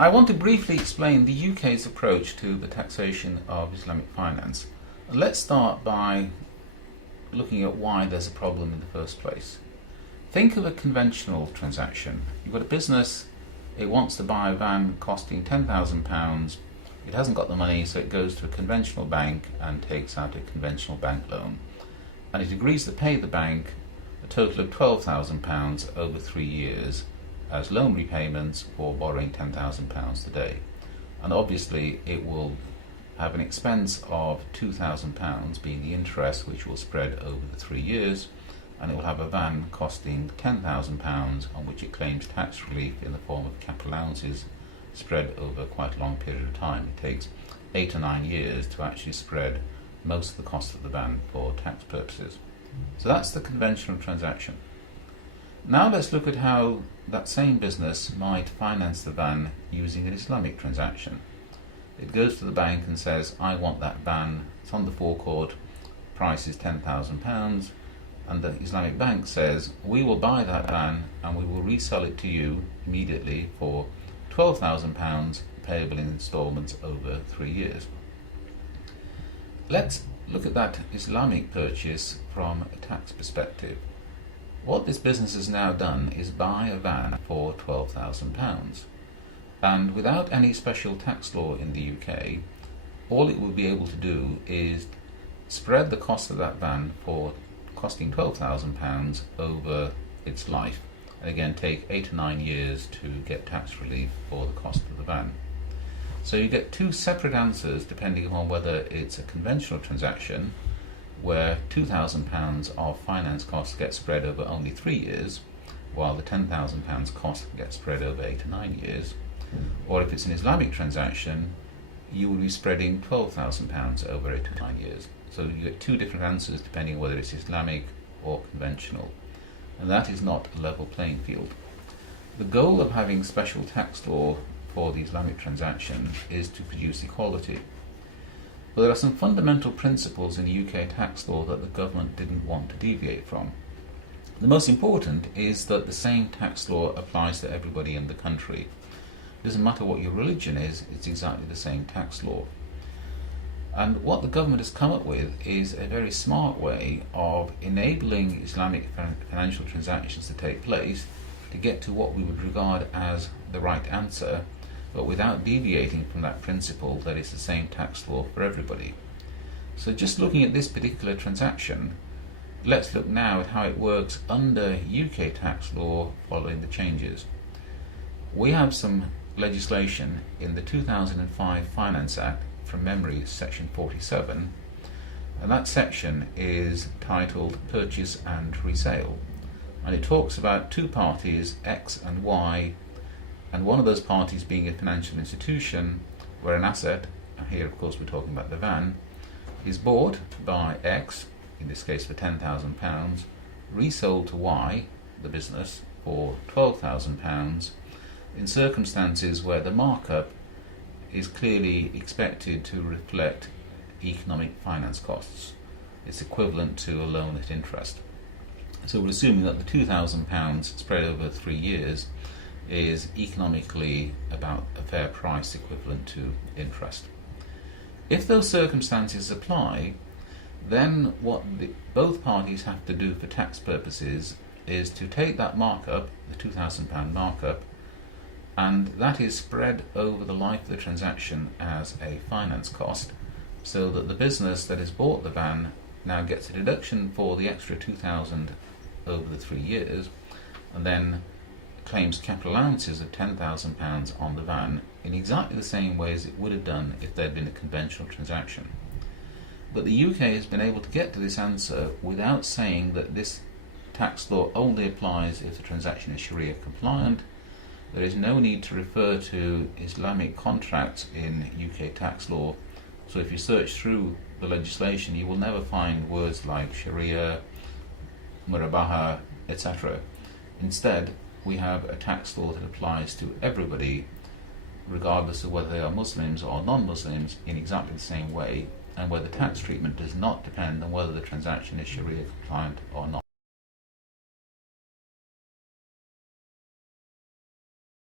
I want to briefly explain the UK's approach to the taxation of Islamic finance. Let's start by looking at why there's a problem in the first place. Think of a conventional transaction. You've got a business, it wants to buy a van costing £10,000. It hasn't got the money, so it goes to a conventional bank and takes out a conventional bank loan. And it agrees to pay the bank a total of £12,000 over 3 years as loan repayments for borrowing £10,000 today. And obviously it will have an expense of £2,000 being the interest, which will spread over the 3 years, and it will have a van costing £10,000 on which it claims tax relief in the form of capital allowances spread over quite a long period of time. It takes 8 or 9 years to actually spread most of the cost of the van for tax purposes. So that's the conventional transaction. Now let's look at how that same business might finance the van using an Islamic transaction. It goes to the bank and says, I want that van, it's on the forecourt, price is £10,000, and the Islamic bank says, we will buy that van and we will resell it to you immediately for £12,000 payable in instalments over 3 years. Let's look at that Islamic purchase from a tax perspective. What this business has now done is buy a van for £12,000, and without any special tax law in the UK, all it will be able to do is spread the cost of that van for costing £12,000 over its life, and again take 8 or 9 years to get tax relief for the cost of the van. So you get two separate answers depending upon whether it's a conventional transaction where £2,000 of finance costs get spread over only 3 years, while the £10,000 cost gets spread over 8 or 9 years, or if it's an Islamic transaction, you will be spreading £12,000 over 8 or 9 years. So you get two different answers depending on whether it's Islamic or conventional, and that is not a level playing field. The goal of having special tax law for the Islamic transaction is to produce equality. But there are some fundamental principles in UK tax law that the government didn't want to deviate from. The most important is that the same tax law applies to everybody in the country. It doesn't matter what your religion is, it's exactly the same tax law. And what the government has come up with is a very smart way of enabling Islamic financial transactions to take place to get to what we would regard as the right answer, but without deviating from that principle that it's the same tax law for everybody. So just looking at this particular transaction, let's look now at how it works under UK tax law following the changes. We have some legislation in the 2005 Finance Act, from memory section 47, and that section is titled Purchase and Resale, and it talks about two parties, X and Y, and one of those parties being a financial institution where an asset, and here of course we're talking about the van, is bought by X, in this case for £10,000, resold to Y, the business, for £12,000 in circumstances where the markup is clearly expected to reflect economic finance costs. It's equivalent to a loan at interest. So we're assuming that the £2,000 spread over 3 years is economically about a fair price equivalent to interest. If those circumstances apply, then what both parties have to do for tax purposes is to take that markup, the £2,000 markup, and that is spread over the life of the transaction as a finance cost, so that the business that has bought the van now gets a deduction for the extra £2,000 over the 3 years, and then claims capital allowances of £10,000 on the van in exactly the same way as it would have done if there had been a conventional transaction. But the UK has been able to get to this answer without saying that this tax law only applies if the transaction is Sharia compliant. There is no need to refer to Islamic contracts in UK tax law, so if you search through the legislation you will never find words like Sharia, Murabaha, etc. Instead, we have a tax law that applies to everybody, regardless of whether they are Muslims or non-Muslims, in exactly the same way, and where the tax treatment does not depend on whether the transaction is Sharia compliant or not.